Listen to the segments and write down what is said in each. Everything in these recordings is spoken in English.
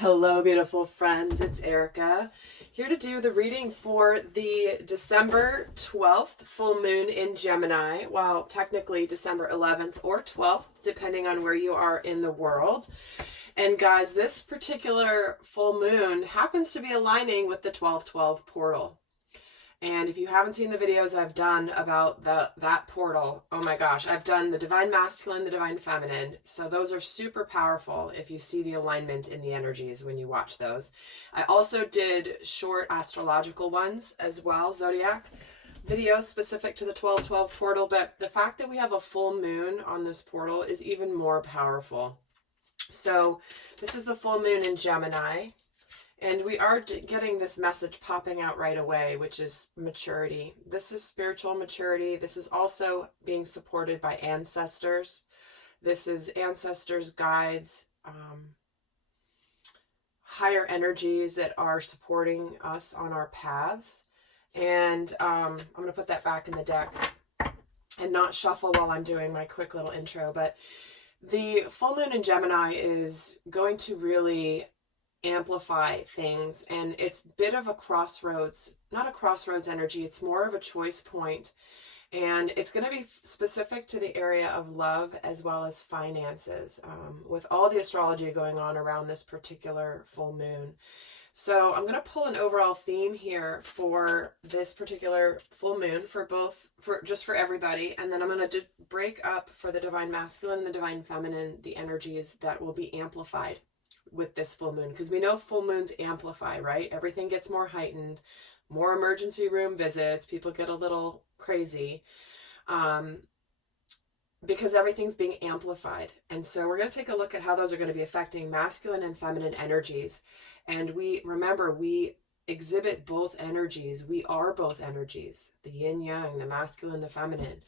Hello, beautiful friends. It's Erika here to do the reading for the December 12th full moon in Gemini. Well, technically December 11th or 12th, depending on where you are in the world. And guys, this particular full moon happens to be aligning with the 12-12 portal. And if you haven't seen the videos I've done about that portal, oh my gosh, I've done the divine masculine, the divine feminine. So those are super powerful if you see the alignment in the energies when you watch those. I also did short astrological ones as well, zodiac videos specific to the 12-12 portal. But the fact that we have a full moon on this portal is even more powerful. So this is the full moon in Gemini. And we are getting this message popping out right away, which is maturity. This is spiritual maturity. This is also being supported by ancestors. This is ancestors, guides, higher energies that are supporting us on our paths. And I'm going to put that back in the deck and not shuffle while I'm doing my quick little intro. But the full moon in Gemini is going to really amplify things, and it's a bit of a crossroads, not a crossroads energy, it's more of a choice point, and it's going to be specific to the area of love as well as finances, with all the astrology going on around this particular full moon. So I'm going to pull an overall theme here for this particular full moon for everybody, and then I'm going to break up for the divine masculine and the divine feminine the energies that will be amplified with this full moon, because we know full moons amplify, right? Everything gets more heightened, more emergency room visits, people get a little crazy, because everything's being amplified. And so we're going to take a look at how those are going to be affecting masculine and feminine energies. And remember, we exhibit both energies. We are both energies, the yin yang, the masculine, the feminine.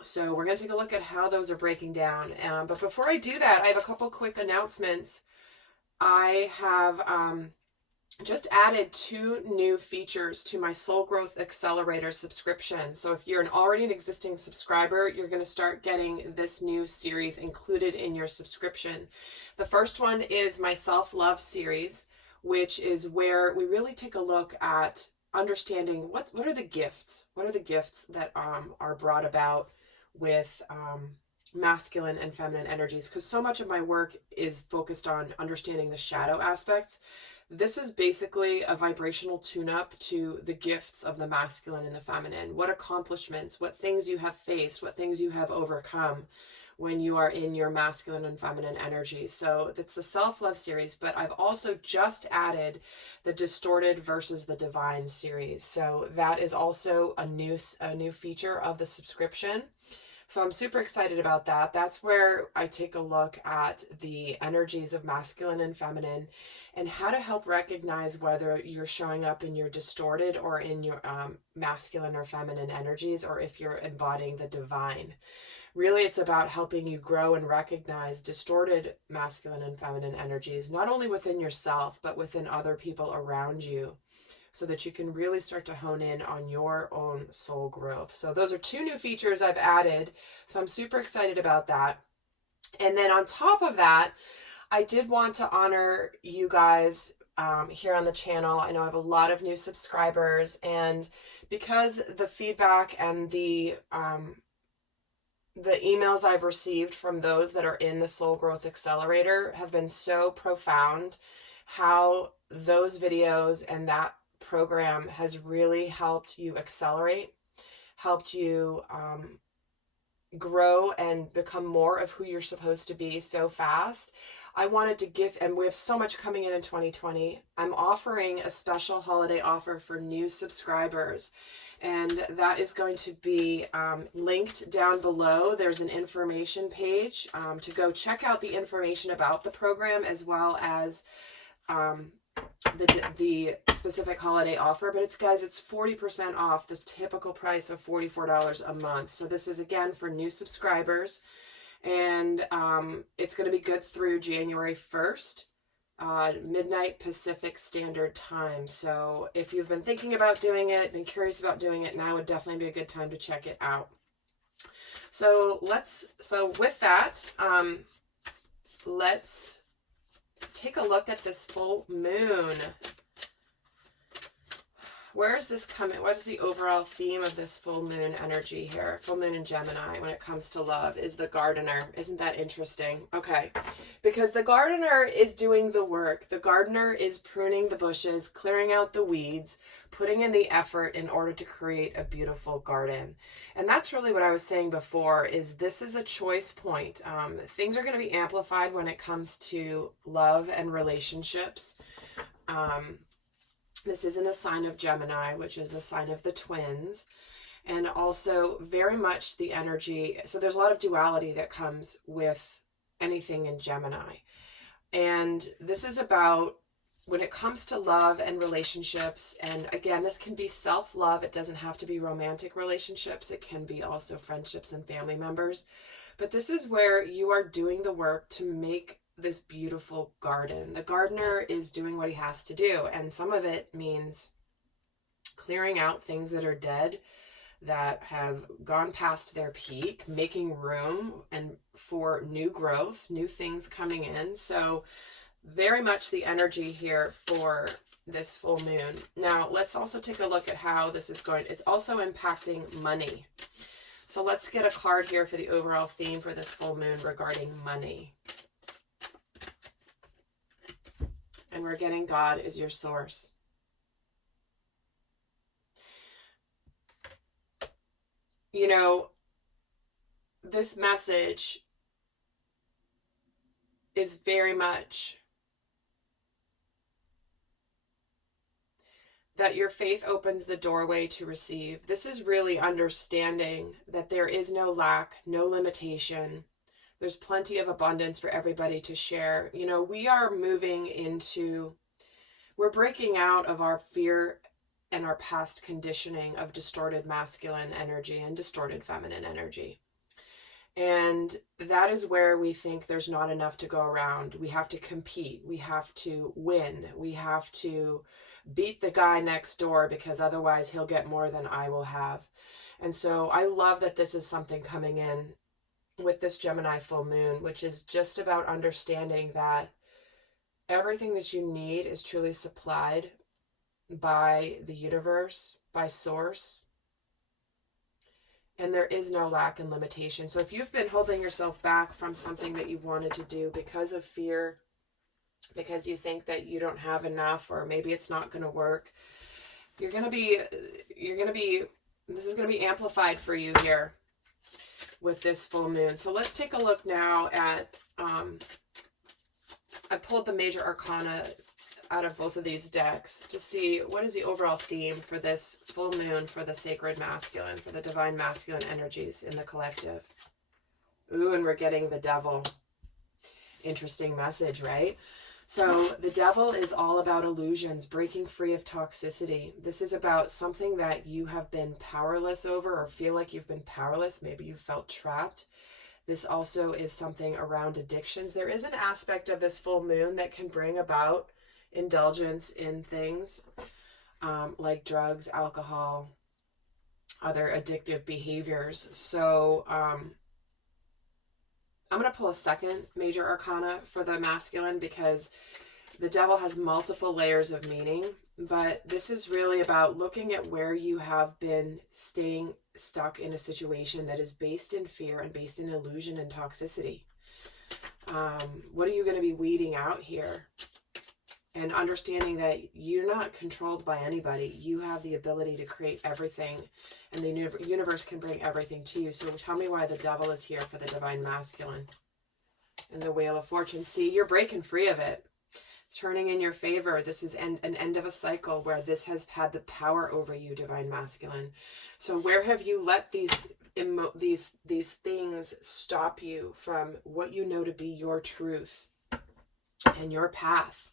So we're going to take a look at how those are breaking down. But before I do that, I have a couple quick announcements. I have just added 2 new features to my Soul Growth Accelerator subscription. So if you're already an existing subscriber, you're going to start getting this new series included in your subscription. The first one is my self-love series, which is where we really take a look at understanding what are the gifts that are brought about with masculine and feminine energies, because so much of my work is focused on understanding the shadow aspects. This is basically a vibrational tune-up to the gifts of the masculine and the feminine. What accomplishments, what things you have faced, what things you have overcome when you are in your masculine and feminine energy. So that's the self-love series, but I've also just added the distorted versus the divine series. So that is also a new feature of the subscription. So I'm super excited about that. That's where I take a look at the energies of masculine and feminine and how to help recognize whether you're showing up in your distorted or in your masculine or feminine energies, or if you're embodying the divine. Really, it's about helping you grow and recognize distorted masculine and feminine energies, not only within yourself, but within other people around you, so that you can really start to hone in on your own soul growth. So those are 2 new features I've added. So I'm super excited about that. And then on top of that, I did want to honor you guys here on the channel. I know I have a lot of new subscribers, and because the feedback and the emails I've received from those that are in the Soul Growth Accelerator have been so profound, how those videos and that program has really helped you accelerate, helped you grow and become more of who you're supposed to be so fast. I wanted to give, and we have so much coming in 2020. I'm offering a special holiday offer for new subscribers, and that is going to be linked down below. There's an information page to go check out the information about the program, as well as the specific holiday offer. But it's 40% off this typical price of $44 a month. So this is, again, for new subscribers, and it's going to be good through January 1st. Midnight Pacific Standard Time. So if you've been thinking about doing it, been curious about doing it, now would definitely be a good time to check it out. So with that, let's take a look at this full moon. Where is this coming? What is the overall theme of this full moon energy here? Full moon in Gemini when it comes to love is the gardener. Isn't that interesting? Okay. Because the gardener is doing the work. The gardener is pruning the bushes, clearing out the weeds, putting in the effort in order to create a beautiful garden. And that's really what I was saying before, is this is a choice point. Things are going to be amplified when it comes to love and relationships. This is in the sign of Gemini, which is the sign of the twins, and also very much the energy. So there's a lot of duality that comes with anything in Gemini. And this is about when it comes to love and relationships. And again, this can be self-love. It doesn't have to be romantic relationships. It can be also friendships and family members. But this is where you are doing the work to make this beautiful garden. The gardener is doing what he has to do, and some of it means clearing out things that are dead, that have gone past their peak, making room and for new growth, new things coming in. So very much the energy here for this full moon. Now let's also take a look at how this is going. It's also impacting money. So let's get a card here for the overall theme for this full moon regarding money. And we're getting God is your source. You know, this message is very much that your faith opens the doorway to receive. This is really understanding that there is no lack, no limitation. There's plenty of abundance for everybody to share. You know, we are moving into, we're breaking out of our fear and our past conditioning of distorted masculine energy and distorted feminine energy. And that is where we think there's not enough to go around. We have to compete. We have to win. We have to beat the guy next door because otherwise he'll get more than I will have. And so I love that this is something coming in with this Gemini full moon, which is just about understanding that everything that you need is truly supplied by the universe, by source, and there is no lack and limitation. So if you've been holding yourself back from something that you've wanted to do because of fear, because you think that you don't have enough, or maybe it's not going to work, this is going to be amplified for you here with this full moon. So let's take a look now at, I pulled the major arcana out of both of these decks to see what is the overall theme for this full moon for the sacred masculine, for the divine masculine energies in the collective. Ooh, and we're getting the devil. Interesting message, right? So the devil is all about illusions, breaking free of toxicity. This is about something that you have been powerless over or feel like you've been powerless. Maybe you felt trapped. This also is something around addictions. There is an aspect of this full moon that can bring about indulgence in things like drugs, alcohol, other addictive behaviors. So I'm going to pull a second major arcana for the masculine because the devil has multiple layers of meaning, but this is really about looking at where you have been staying stuck in a situation that is based in fear and based in illusion and toxicity. What are you going to be weeding out here? And understanding that you're not controlled by anybody. You have the ability to create everything, and the universe can bring everything to you. So tell me why the devil is here for the divine masculine. And the Wheel of Fortune. See, you're breaking free of it. It's turning in your favor. This is an end of a cycle where this has had the power over you, divine masculine. So where have you let these things stop you from what you know to be your truth and your path?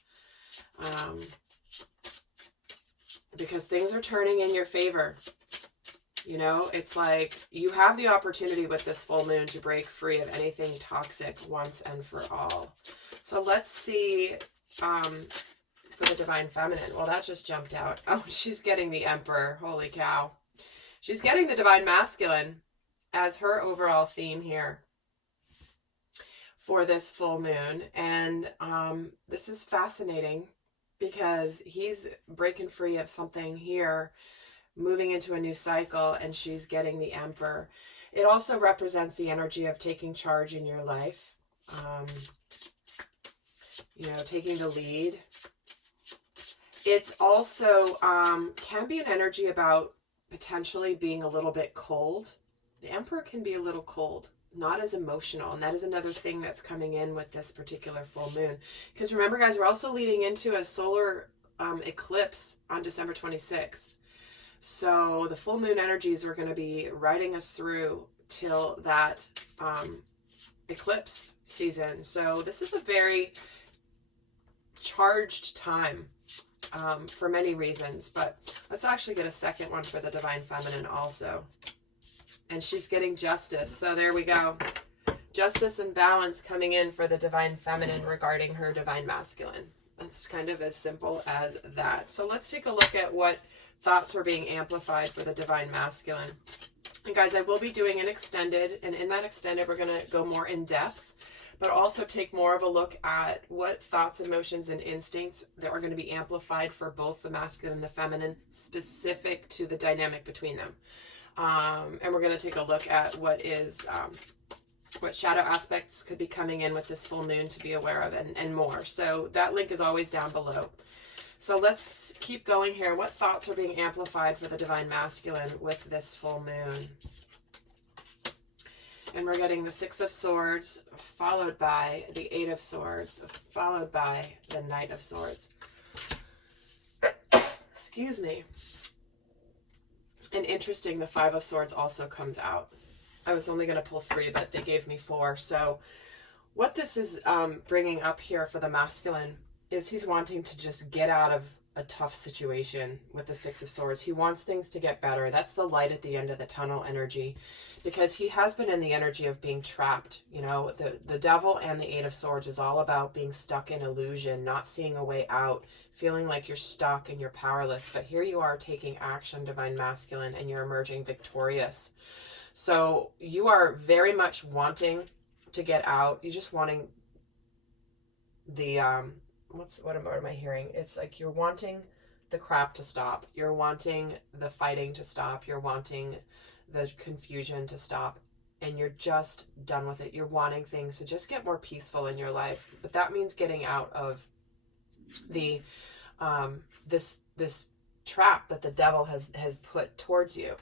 Because things are turning in your favor. You know, it's like you have the opportunity with this full moon to break free of anything toxic once and for all. So let's see for the divine feminine. Well, that just jumped out. Oh, she's getting the Emperor. Holy cow. She's getting the divine masculine as her overall theme here for this full moon. And this is fascinating because he's breaking free of something here, moving into a new cycle, and she's getting the Emperor. It also represents the energy of taking charge in your life, you know, taking the lead. It's also can be an energy about potentially being a little bit cold. The Emperor can be a little cold, not as emotional. And that is another thing that's coming in with this particular full moon. Because remember, guys, we're also leading into a solar eclipse on December 26th. So the full moon energies are going to be riding us through till that eclipse season. So this is a very charged time for many reasons. But let's actually get a second one for the Divine Feminine also. And she's getting justice. So there we go. Justice and balance coming in for the Divine Feminine regarding her Divine Masculine. It's kind of as simple as that. So let's take a look at what thoughts are being amplified for the Divine Masculine. And guys, I will be doing an extended, and in that extended, we're going to go more in depth, but also take more of a look at what thoughts, emotions, and instincts that are going to be amplified for both the masculine and the feminine, specific to the dynamic between them. And we're going to take a look at what is what shadow aspects could be coming in with this full moon to be aware of, and more. So that link is always down below. So let's keep going here. What thoughts are being amplified for the Divine Masculine with this full moon? And we're getting the Six of Swords, followed by the Eight of Swords, followed by the Knight of Swords. Excuse me. And interesting, the Five of Swords also comes out. I was only going to pull 3, but they gave me 4. So what this is bringing up here for the masculine is he's wanting to just get out of a tough situation with the Six of Swords. He wants things to get better. That's the light at the end of the tunnel energy, because he has been in the energy of being trapped. You know, the Devil and the Eight of Swords is all about being stuck in illusion, not seeing a way out, feeling like you're stuck and you're powerless. But here you are taking action, Divine Masculine, and you're emerging victorious. So you are very much wanting to get out. You're just wanting the, what am I hearing? It's like you're wanting the crap to stop. You're wanting the fighting to stop. You're wanting the confusion to stop. And you're just done with it. You're wanting things to just get more peaceful in your life. But that means getting out of the, this trap that the devil has put towards you.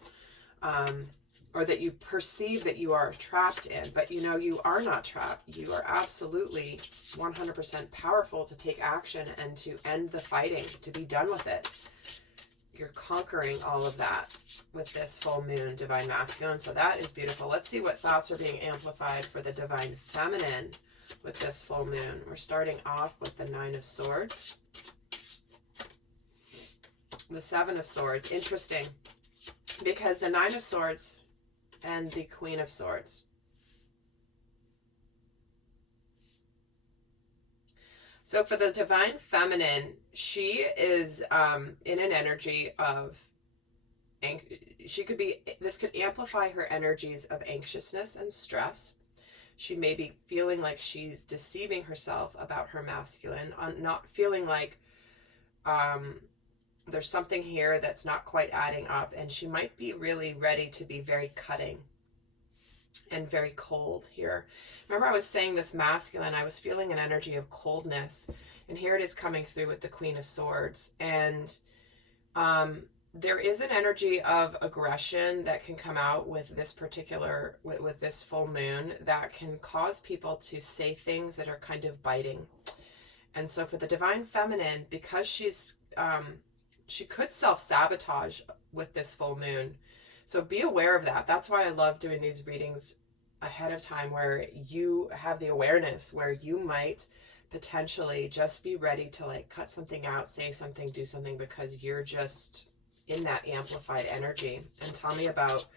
Or that you perceive that you are trapped in, but you know you are not trapped. You are absolutely 100% powerful to take action and to end the fighting, to be done with it. You're conquering all of that with this full moon, Divine Masculine. So that is beautiful. Let's see what thoughts are being amplified for the Divine Feminine with this full moon. We're starting off with the Nine of Swords. The Seven of Swords. Interesting, because the Nine of Swords and the Queen of Swords. So for the Divine Feminine, she is in an energy of, this could amplify her energies of anxiousness and stress. She may be feeling like she's deceiving herself about her masculine, not feeling like there's something here that's not quite adding up, and she might be really ready to be very cutting and very cold here. Remember, I was saying this masculine, I was feeling an energy of coldness, and here it is coming through with the Queen of Swords. And there is an energy of aggression that can come out with this particular, with this full moon, that can cause people to say things that are kind of biting. And so for the Divine Feminine, because she's she could self-sabotage with this full moon. So be aware of that. That's why I love doing these readings ahead of time, where you have the awareness, where you might potentially just be ready to like cut something out, say something, do something, because you're just in that amplified energy. And tell me about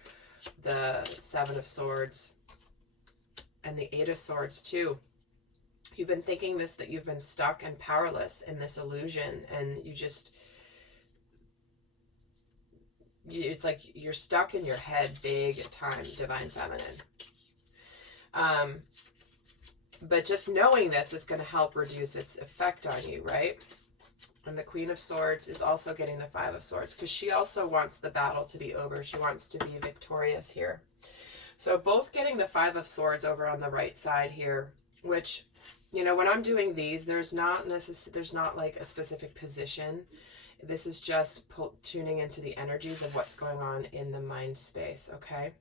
the Seven of Swords and the Eight of Swords too. You've been thinking this, that you've been stuck and powerless in this illusion, and you just, it's like you're stuck in your head big time, Divine Feminine. But just knowing this is going to help reduce its effect on you, right? And the Queen of Swords is also getting the Five of Swords because she also wants the battle to be over. She wants to be victorious here. So both getting the Five of Swords over on the right side here, which, you know, when I'm doing these, there's not like a specific position. This is just tuning into the energies of what's going on in the mind space, okay?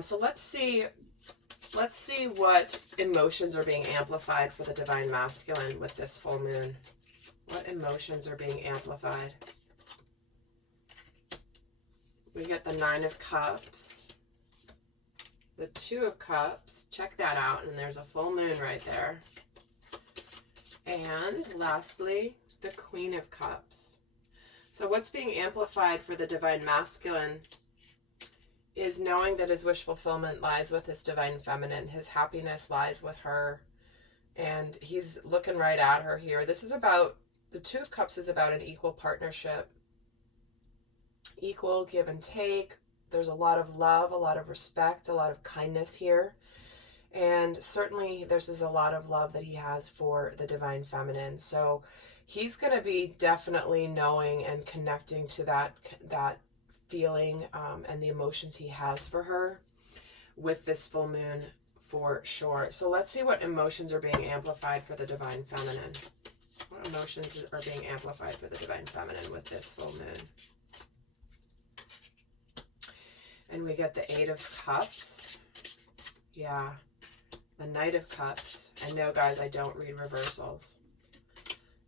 So let's see what emotions are being amplified for the Divine Masculine with this full moon. What emotions are being amplified? We get the Nine of Cups, the Two of Cups. Check that out, and there's a full moon right there. And lastly, the Queen of Cups. So what's being amplified for the Divine Masculine is knowing that his wish fulfillment lies with his Divine Feminine. His happiness lies with her. And he's looking right at her here. This is about, the Two of Cups is about an equal partnership. Equal give and take. There's a lot of love, a lot of respect, a lot of kindness here. And certainly this is a lot of love that he has for the Divine Feminine. So he's going to be definitely knowing and connecting to that feeling and the emotions he has for her with this full moon for sure. So let's see what emotions are being amplified for the Divine Feminine. What emotions are being amplified for the Divine Feminine with this full moon? And we get the Eight of Cups. Yeah. The Knight of Cups. And no, guys, I don't read reversals.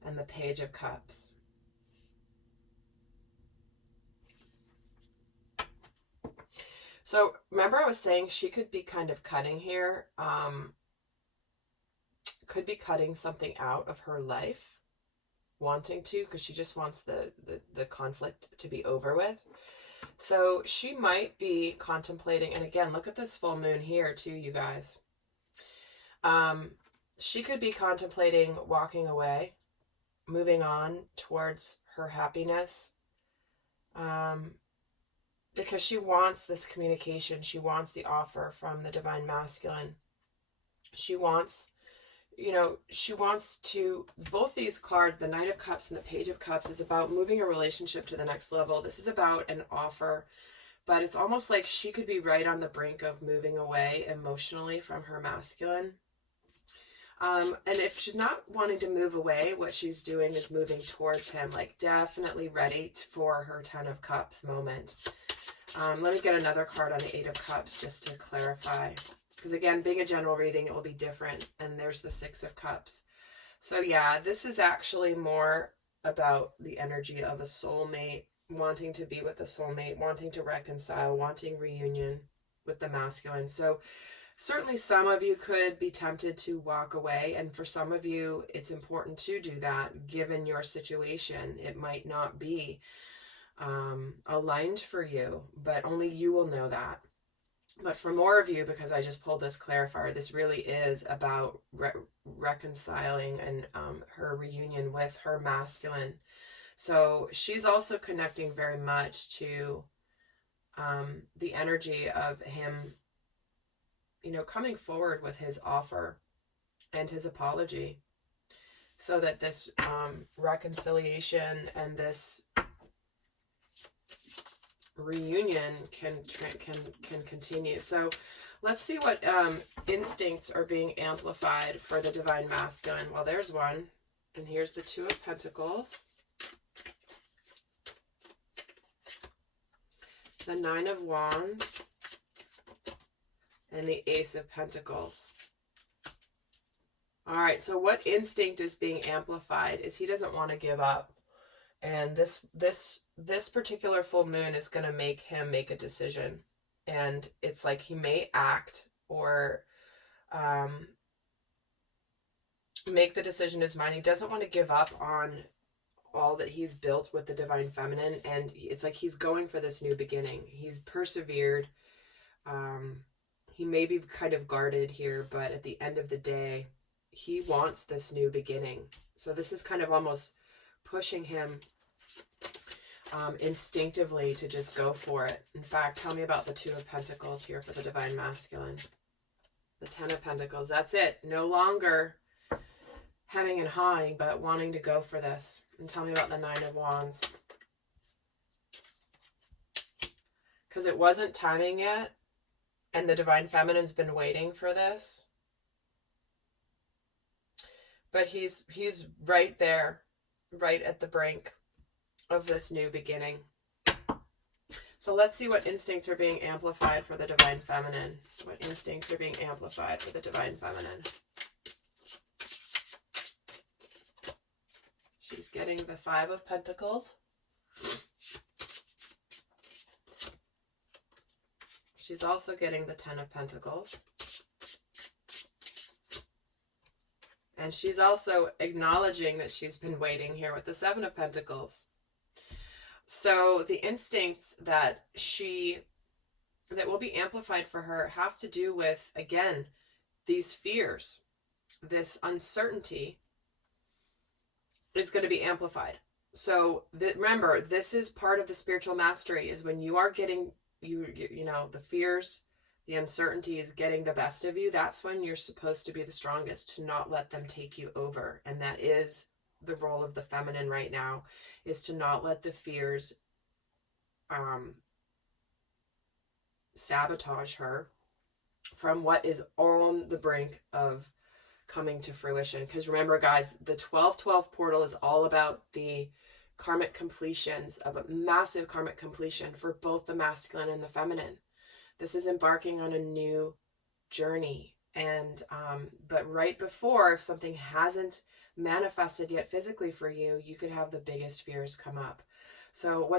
And the Page of Cups. So remember I was saying she could be kind of cutting here. Could be cutting something out of her life. Wanting to, because she just wants the conflict to be over with. So she might be contemplating, and again, look at this full moon here too, you guys. She could be contemplating walking away, moving on towards her happiness, because she wants this communication. She wants the offer from the Divine Masculine. She wants, you know, she wants to, both these cards, the Knight of Cups and the Page of Cups, is about moving a relationship to the next level. This is about an offer, but it's almost like she could be right on the brink of moving away emotionally from her masculine. And if she's not wanting to move away, what she's doing is moving towards him, like definitely ready for her Ten of Cups moment. Let me get another card on the Eight of Cups just to clarify. Because again, being a general reading, it will be different. And there's the Six of Cups. So yeah, this is actually more about the energy of a soulmate, wanting to be with a soulmate, wanting to reconcile, wanting reunion with the masculine. So certainly some of you could be tempted to walk away. And for some of you, it's important to do that given your situation. It might not be aligned for you, but only you will know that. But for more of you, because I just pulled this clarifier, this really is about reconciling and her reunion with her masculine. So she's also connecting very much to the energy of him, you know, coming forward with his offer and his apology, so that this reconciliation and this reunion can continue. So let's see what instincts are being amplified for the Divine Masculine. Well, there's one, and here's the Two of Pentacles, the Nine of Wands, and the Ace of Pentacles. All right, so what instinct is being amplified is he doesn't want to give up. And this particular full moon is going to make him make a decision. And it's like he may act or make the decision in his mind. He doesn't want to give up on all that he's built with the Divine Feminine. And it's like he's going for this new beginning. He's persevered. He may be kind of guarded here, but at the end of the day, he wants this new beginning. So this is kind of almost pushing him instinctively to just go for it. In fact, tell me about the Two of Pentacles here for the Divine Masculine. The Ten of Pentacles. That's it. No longer hemming and hawing, but wanting to go for this. And tell me about the Nine of Wands. Because it wasn't timing yet, and the Divine Feminine's been waiting for this. But he's right there, right at the brink of this new beginning. So let's see what instincts are being amplified for the Divine Feminine. What instincts are being amplified for the Divine Feminine? She's getting the Five of Pentacles. She's also getting the Ten of Pentacles. And she's also acknowledging that she's been waiting here with the Seven of Pentacles. So the instincts that will be amplified for her have to do with, again, these fears. This uncertainty is going to be amplified. So remember, this is part of the spiritual mastery, is when you are getting, you know, the fears, the uncertainty is getting the best of you. That's when you're supposed to be the strongest, to not let them take you over. And that is the role of the feminine right now, is to not let the fears sabotage her from what is on the brink of coming to fruition. Because remember, guys, the 12-12 portal is all about the karmic completions, of a massive karmic completion for both the masculine and the feminine. This is embarking on a new journey. And but right before, if something hasn't manifested yet physically for you, you could have the biggest fears come up. So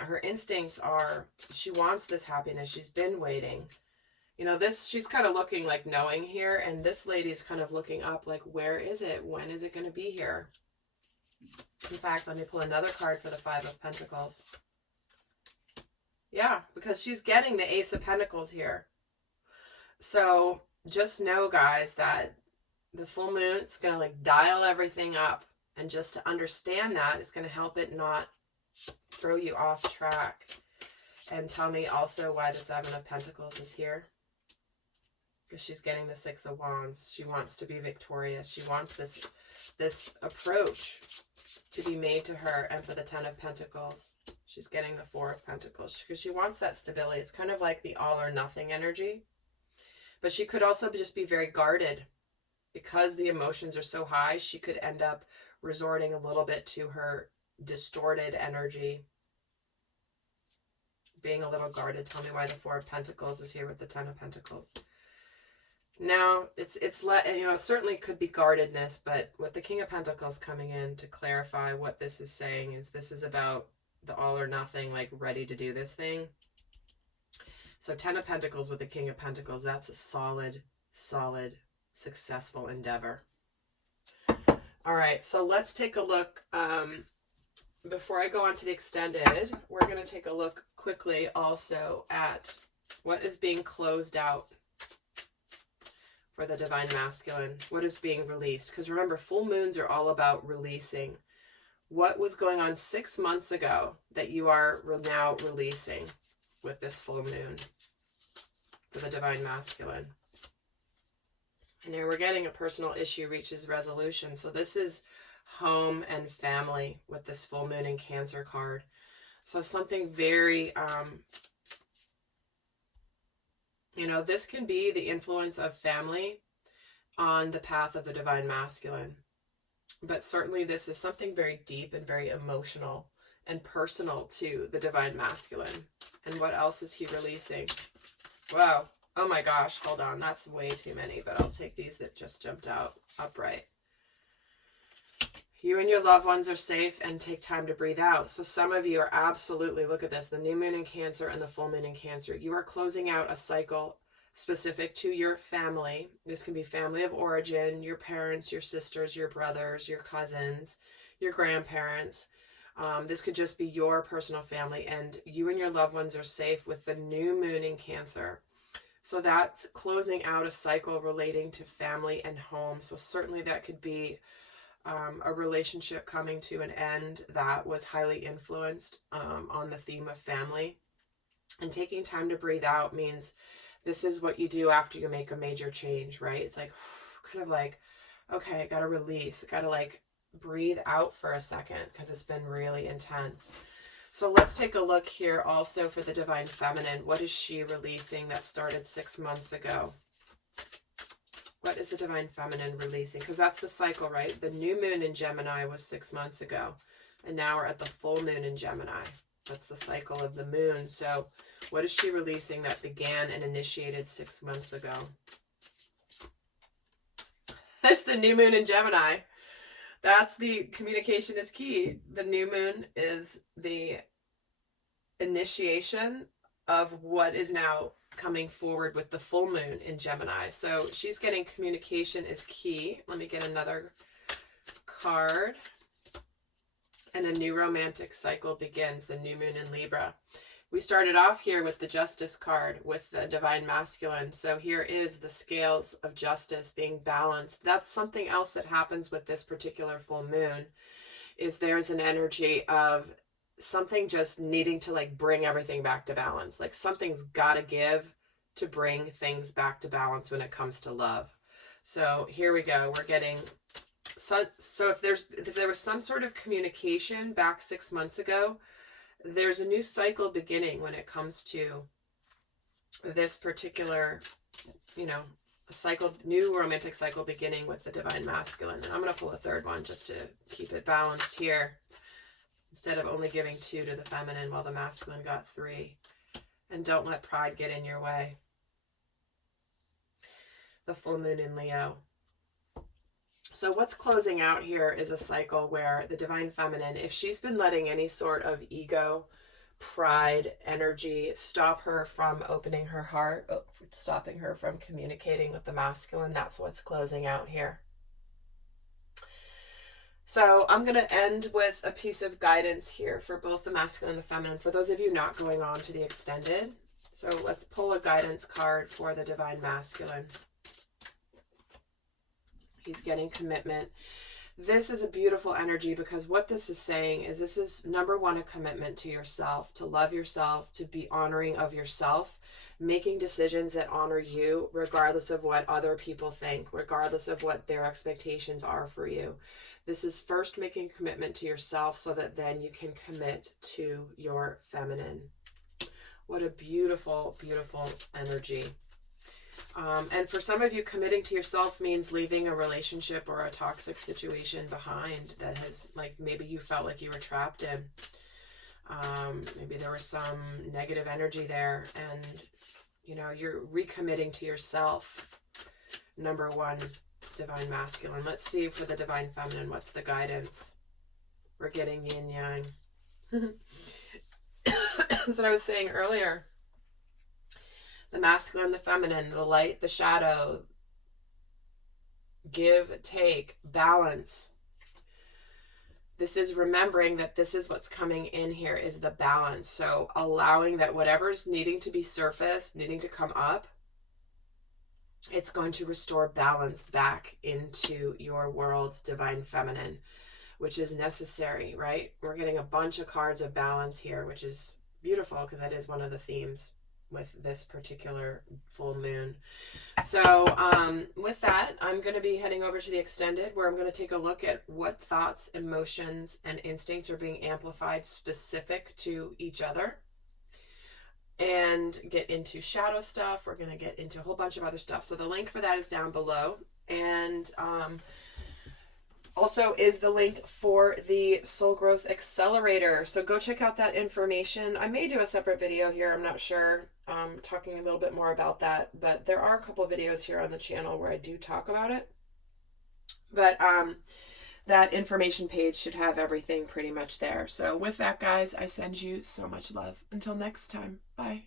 her instincts are, she wants this happiness. She's been waiting. You know, she's kind of looking like knowing here, and this lady's kind of looking up like, where is it? When is it going to be here? In fact, let me pull another card for the Five of Pentacles. Yeah, because she's getting the Ace of Pentacles here. So just know, guys, that the full moon is going to like dial everything up. And just to understand that, it's going to help it not throw you off track. And tell me also why the Seven of Pentacles is here. Because she's getting the Six of Wands. She wants to be victorious. She wants this approach to be made to her. And for the Ten of Pentacles, she's getting the Four of Pentacles. Because she wants that stability. It's kind of like the all or nothing energy. But she could also just be very guarded. Because the emotions are so high, she could end up resorting a little bit to her distorted energy. Being a little guarded. Tell me why the Four of Pentacles is here with the Ten of Pentacles. Now, it certainly could be guardedness, but with the King of Pentacles coming in to clarify what this is saying, is this is about the all or nothing, like ready to do this thing. So 10 of Pentacles with the King of Pentacles, that's a solid, successful endeavor. All right, so let's take a look. Before I go on to the extended, we're going to take a look quickly also at what is being closed out for the Divine Masculine. What is being released? Because remember, full moons are all about releasing. What was going on 6 months ago that you are now releasing with this full moon for the Divine Masculine? And here we're getting a personal issue reaches resolution. So this is home and family with this full moon in Cancer card. So something very, this can be the influence of family on the path of the Divine Masculine. But certainly this is something very deep and very emotional and personal to the Divine Masculine. And what else is he releasing? Wow. Oh my gosh, hold on. That's way too many, but I'll take these that just jumped out upright. You and your loved ones are safe and take time to breathe out. So some of you are absolutely, look at this, the new moon in Cancer and the full moon in Cancer. You are closing out a cycle specific to your family. This can be family of origin, your parents, your sisters, your brothers, your cousins, your grandparents. This could just be your personal family, and you and your loved ones are safe with the new moon in Cancer. So that's closing out a cycle relating to family and home. So certainly that could be a relationship coming to an end that was highly influenced on the theme of family. And taking time to breathe out means This is what you do after you make a major change, right? It's like, kind of like, okay, I got to release. I got to like breathe out for a second because it's been really intense. So let's take a look here also for the Divine Feminine. What is she releasing that started 6 months ago? What is the Divine Feminine releasing? Because that's the cycle, right? The new moon in Gemini was 6 months ago. And now we're at the full moon in Gemini. That's the cycle of the moon. So what is she releasing that began and initiated 6 months ago? There's the new moon in Gemini. That's the communication is key. The new moon is the initiation of what is now coming forward with the full moon in Gemini. So she's getting communication is key. Let me get another card. And a new romantic cycle begins, the new moon in Libra. We started off here with the Justice card with the Divine Masculine. So here is the scales of justice being balanced. That's something else that happens with this particular full moon, is there's an energy of something just needing to like bring everything back to balance. Like something's got to give to bring things back to balance when it comes to love. So here we go. We're getting... So if there was some sort of communication back 6 months ago, there's a new cycle beginning when it comes to this particular, cycle, new romantic cycle beginning with the Divine Masculine. And I'm going to pull a third one just to keep it balanced here, instead of only giving 2 to the feminine while the masculine got 3. And don't let pride get in your way. The full moon in Leo. So what's closing out here is a cycle where the Divine Feminine, if she's been letting any sort of ego, pride, energy stop her from opening her heart, stopping her from communicating with the masculine, that's what's closing out here. So I'm going to end with a piece of guidance here for both the masculine and the feminine, for those of you not going on to the extended. So let's pull a guidance card for the Divine Masculine. He's getting commitment. This is a beautiful energy, because what this is saying is this is, number one, a commitment to yourself, to love yourself, to be honoring of yourself, making decisions that honor you, regardless of what other people think, regardless of what their expectations are for you. This is first making a commitment to yourself so that then you can commit to your feminine. What a beautiful, beautiful energy. And for some of you, committing to yourself means leaving a relationship or a toxic situation behind that has, like, maybe you felt like you were trapped in. Maybe there was some negative energy there, and, you're recommitting to yourself. Number one, Divine Masculine. Let's see for the Divine Feminine, what's the guidance? We're getting yin yang. That's what I was saying earlier. The masculine, the feminine, the light, the shadow, give, take, balance. This is remembering that this is what's coming in here, is the balance. So allowing that whatever's needing to be surfaced, needing to come up, it's going to restore balance back into your world's Divine Feminine, which is necessary, right? We're getting a bunch of cards of balance here, which is beautiful because that is one of the themes with this particular full moon. So with that, I'm going to be heading over to the extended, where I'm going to take a look at what thoughts, emotions, and instincts are being amplified specific to each other, and get into shadow stuff. We're going to get into a whole bunch of other stuff. So the link for that is down below. And also is the link for the Soul Growth Accelerator. So go check out that information. I may do a separate video here. I'm not sure. Talking a little bit more about that. But there are a couple of videos here on the channel where I do talk about it. But that information page should have everything pretty much there. So with that, guys, I send you so much love. Until next time. Bye.